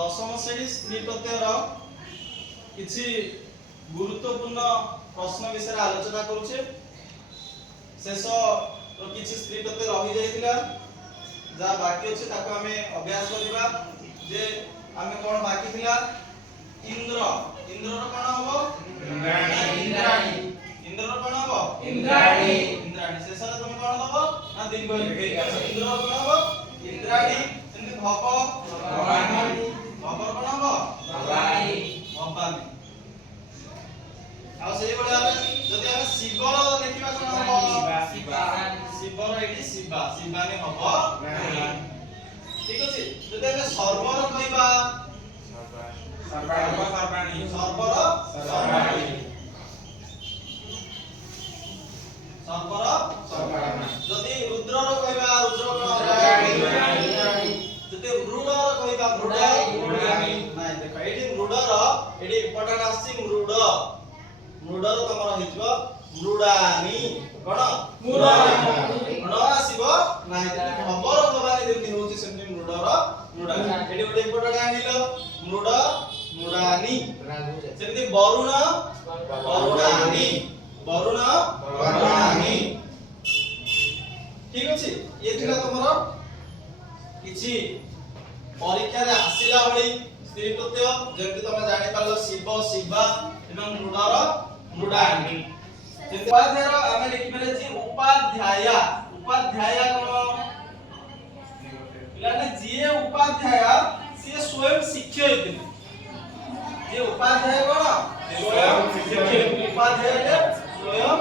दशम श्रेणी स्त्री प्रत्ययर किछि गुरुत्वपूर्ण प्रश्न विषय आलोचना करूछे। शेष किछि स्त्री प्रत्यय रहि जायतिला जा बाकी अछि ताको हमें अभ्यास करबा। जे हमें कोन बाकी थिला इंद्र, इंद्र रो कोन हबो इंद्राणी, इंद्राणी, इंद्र रो कोन हबो इंद्राणी, इंद्राणी। शेष रे तुम कोन दबो ना दीर्घ लिखै इंद्र रो कोन हबो इंद्राणी। सेंति भव भवानी, भव रो कोन हबो भवानी, भवानी। आ सेही बळे हम जदि हम शिव लिखिबा कोन हबो शिवा, शिव रो एठी शिवा, शिवानी हबो नाही। ठीक अछि। जदि हम सर्व रो कहबा सर्व, सर्वाणी, सर्व रो सर्वाणी, सर्व रो सर्वाणी। जदि रुद्र रो कहबा रुद्र कोन हबो जदि मृड रो कहबा मृड, मृडानी। नाही देखो एठी मृड रो एठी इंपोर्टेंट आछि मृड, मृड रो तमरा हिजबो मृडानी कोन मृडानी, न आसीबो नाही। जदि खबर खबानी जेमति होछि सेमति मृड रो मृडानी। एठी गोटे इंपोर्टेंट आनिलो मृड मृडानी। सेमति वरुण वरुणानी, वरुण वरुणानी। ठीक अछि। ये थिला तमरा किछि परीक्षा रे आसिला भଳି स्त्री प्रत्यय जेमति तमे जानि पालो शिव शिवा एवं मृडर मृडानी। उपाध्याय रो आमे लिखि बेले जे उपाध्याय, उपाध्याय कोन इलाने जे उपाध्याय से स्वयं शिक्षयित्री। जे उपाध्याय कोन स्वयं शिक्षयित्री, उपाध्याय स्वयं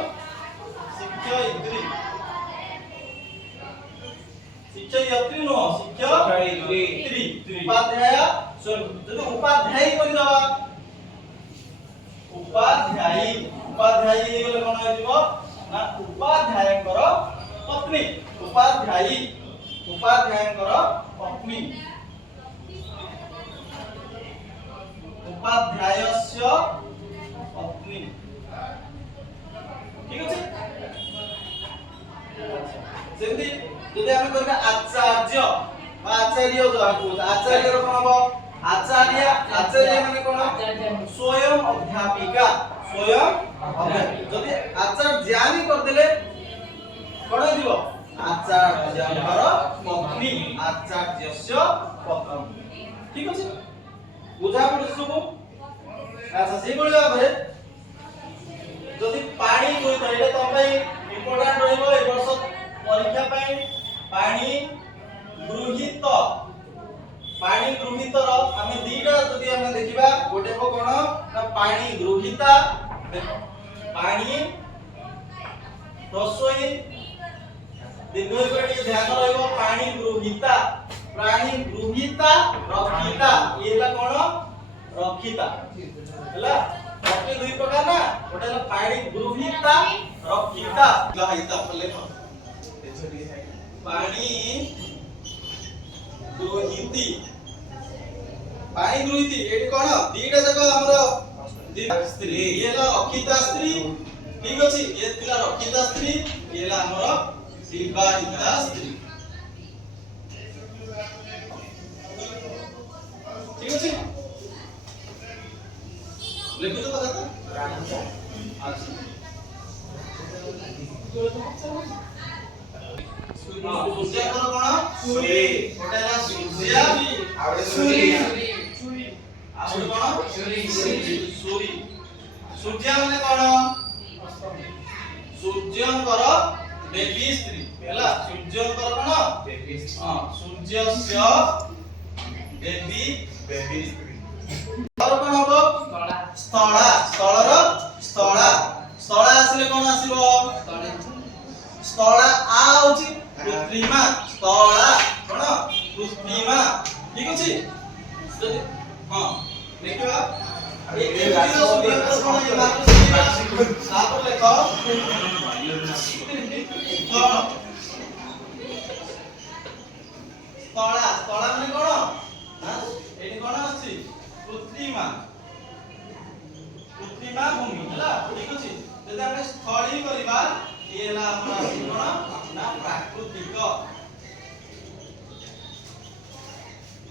शिक्षयित्री, शिक्षयित्री नो शिक्षयित्री। उपाध्याय जदि उपाध्याय करि दबा उपाध्यायी, उपाध्यायी हे गेले कोन आइबो ना उपाध्यायकर पत्नी, उपाध्यायी उपाध्यायकर पत्नी, उपाध्यायस्य पत्नी। ठीक अछि। जेंति जदि हम कहबा आचार्य बा आचार्य जो आकु आचार्य रो कोन हबो आचार्य, आचार्य माने कोन स्वयं अध्यापिका, स्वयं अध्यापिका। जदि आचार्यानी कर देले कोन दिबो आचार्यकर पत्नी, आचार्यस्य पत्नी। ठीक अछि। बुझा पड़छ सब। अच्छा से बोले भाई जदि पानी कोइ तइले त भाई इंपोर्टेंट रहइबो ए वर्ष परीक्षा पई पानी गृहीत, पानी गृहीत रो हम दीटा जदि हम देखिबा गोटे को कोन ना पानी गृहीता देखो पानी रसोई दीर्घ कोटी ध्यान रहइबो पानी गृहीता, प्राणी गृहीता रक्षिता एला कोन रक्षिता हला। रक्षित दुई प्रकार ना गोटे हला पानी गृहीता रक्षिता गहिता फले पानी गृहीति, पानी गृहीति एठी कोन दीटा जगह हमरो स्त्री एला रक्षिता स्त्री। ठीक अछि। ए तिला रक्षिता स्त्री एला हमरो विवाहिता स्त्री। ठीक अछि। लेखु तो कथा अच्छा सूर्य को कोन सूर्य गोटेला सूर्य आउडे सूर्य आउडे कोन सूर्य, सूर्य सूर्य माने कोन सूर्यंकर देवी स्त्री हैला। सूर्यंकर कोन देवी स्त्री, हां सूर्यस्य देवी देवी स्त्री। और कोन हबो स्थला, स्थलर स्थला, स्थला आसिले कोन आसीबो स्थला आ होची कृत्रिमा, स्थला कोन कृत्रिमा। ठीक अछि। जदि हां देखिबा ए गाडी सूर्यंकर कोन ए मार्क सापर लेखो स्थला, स्थला माने कोन ना एठी कोन आछि कृत्रिमा, कृत्रिमा भूमि हला। ठीक अछि। जदि हम स्थली करबा एला हमरा कोन ना प्राकृतिक,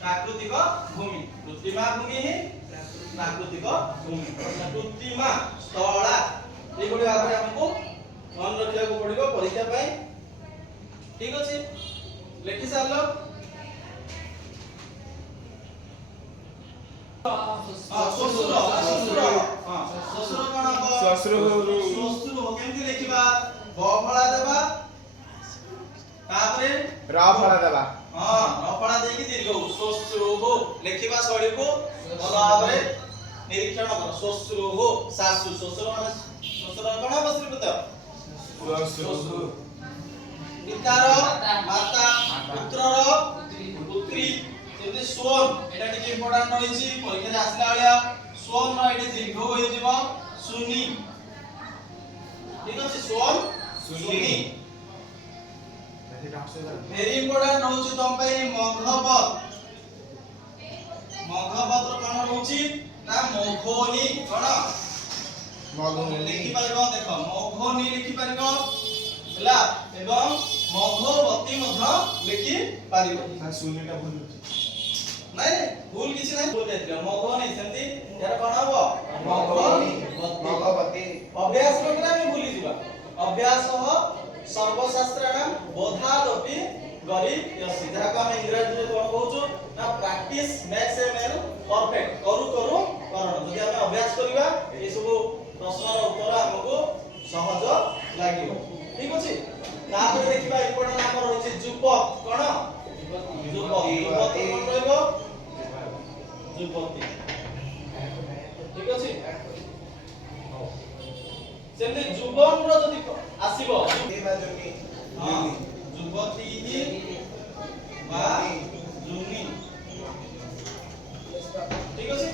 प्राकृतिक भूमि। भूमि कृत्रिमा भूमि ही प्राकृतिक भूमि कृत्रिमा स्थला ये गुडी भाबरे हमको मन रखिया को पड़िबो परीक्षा पाई ठीक अछि लेखि सारलो ससुर कौन हम ससुर केमती लिखिबा ब फळा देबा तापरे रा फळा देबा हां र फळा देकी दीर्घ ससुर लिखिबा शैली को भल भाबरे निरीक्षण कर ससुर सासु ससुर माने ससुर कौन हम श्रीपुत्र ससुर पितार माता पुत्रर पुत्री जेते सोन एटा टिके इंपोर्टेंट रहिछि परीक्षा रे आसला आलिया सोन नो एटे दीर्घ होई जिवो सुनी ठीक अछि सोन सुनी वेरी इंपोर्टेंट रहउछि तम पई मघवत रो कोन रहउछि ना मघोनी कोन मघोनी लिखि परबो देखो मघोनी लिखि परबो हला एवं मघवती मध्य लिखि पारिबो ना सुनीटा भूल नहीं भूल किसी नहीं भूल जाते मघोनी सेमती यार कोन हबो मघोनी मघवती अभ्यास करला मैं भूली जिबा अभ्यास सर्वशास्त्राणाम बोधादपि गरि यसि जहा हम इंग्रजी रे कोन कहउछु ना practice makes a man perfect करू करू करण जदि हम अभ्यास करिबा ए सब प्रश्नर उत्तर हमको सहज लागिबो ठीक अछि तापर देखिबा इम्पोर्टेंट नाम रहिछि जुपत कोन जुपत जुपत कोन रहइबो जुपति ठीक अछि सेमते जुबन रो जदि आसीबो हां जुबती ही बा जुनी ठीक अछि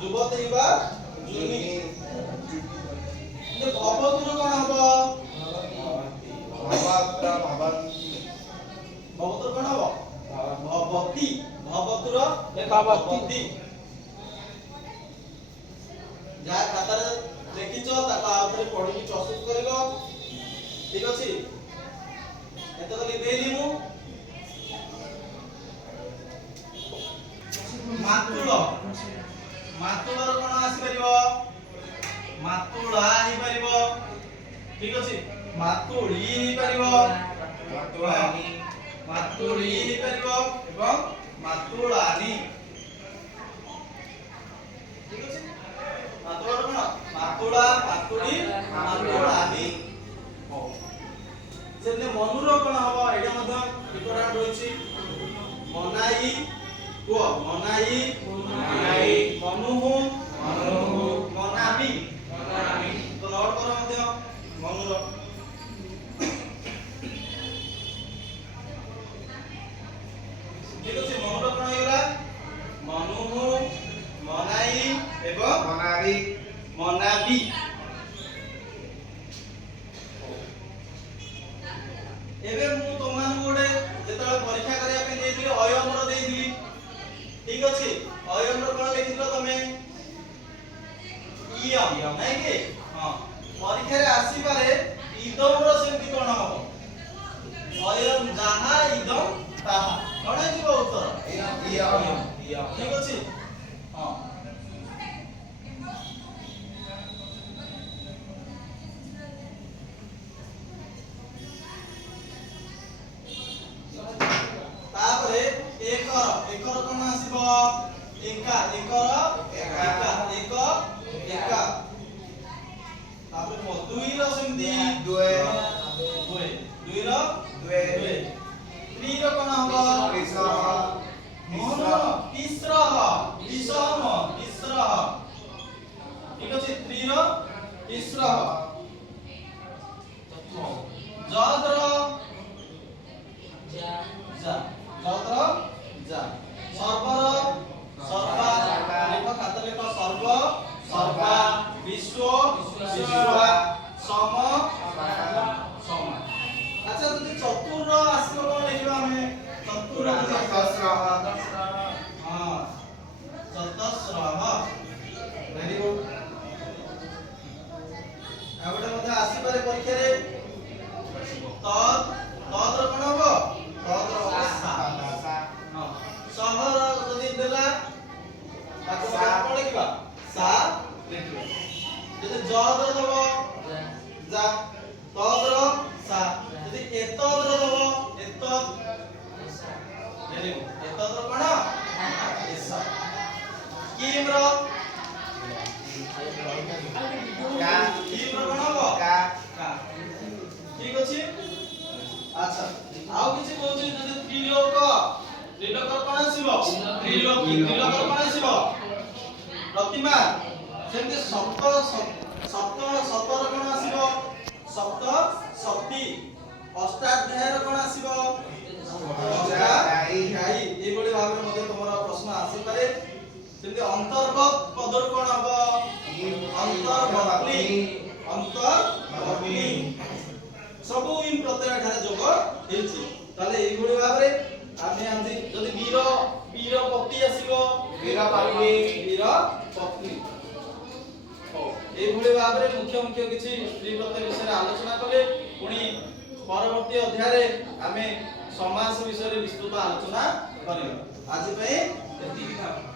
जुबती बा जुनी जे भवतुर कोन हबो भवत्र भवंती भवतुर कोन हबो भवती भवतुर भवती जा खाता रे देखिचो ताका आउथरे पढि कि प्रस्तुत करिगो ठीक अछि एतो तो लिबेली मु मातुळ मातुळर कोन आसी परिबो मातुळा हि परिबो ठीक अछि मातुळी हि परिबो मातुळानी मातुळी हि परिबो एवं मातुळानी ठीक अछि मातुळर कोन मातुळा मातुळी मातुळानी हो जेने मनुर कोन हबो एटा मध्य इम्पोर्टेंट रहिछि मनाई को मनाई मनाई मनुहु मनुहु मनाबी मनाबी तो नोट करो मध्य मनुर ठीक अछि मनुर कोन होइला मनुहु मनाई एवं मनाबी मनाबी एबे मु तमान गोडे जेतले परीक्षा करिया पे देइथिले अयम रो देइथिली ठीक अछि अयम रो कोन लिखिलो तमे इयम नै कि हां परीक्षा रे आसी पारे इदम रो सेमति कोन हबो अयम जहा इदम ताहा कोन हिबो उत्तर इयम ठीक अछि हां तापरे एकर कोन आसीबो एका तापरे मो दुई रो सेमती दुए दुई रो दुए त्री रो कोन हबो तीसरा ठीक अछि त्री रो तीसरा जद रो जा जत्र जा सर्वर सर्वा लेख खात लेख सर्व सर्वा विश्व विश्वा सम सम अच्छा जदि चतुर आसीबो कोन लिखिबा हमें चतुर सहस्र ତ୍ରିଲୋକି ତ୍ରିଲୋକର କଣ ଆସିବ ପ୍ରତିମା ସେମିତି ସପ୍ତର କଣ ଆସିବ ସପ୍ତ ଶକ୍ତି ଅଷ୍ଟାଧ୍ୟାୟର କଣ ଆସିବ ଅଷ୍ଟାଧ୍ୟାୟୀ ଏଇଭଳି ଭାବରେ ମଧ୍ୟ ତମର ପ୍ରଶ୍ନ ଆସିପାରେ ସେମିତି ଅନ୍ତର୍ଗତ ପଦରୁ କଣ ହବ ଅନ୍ତର୍ଭକ୍ତି ଅନ୍ତର୍ଭକ୍ତି ସବୁ ଇନ୍ ପ୍ରତ୍ୟୟ ଠାରେ ଯୋଗ ହେଇଛି ତାହେଲେ ଏଇଭଳି ଭାବରେ ଆମେ ଆଜି ଯଦି ବୀର ପତି ଆସିବ ବୀର ପତ୍ନୀ এইভাবে ভাবে মুখ্য কিছু স্ত্রী প্রত্যয় বিষয়ে আলোচনা কলে পুনি পরবর্তী অধ্যায়ে আমি সমাস বিষয়ে বিস্তৃত আলোচনা করিবা আজি পাই এতিকি থাক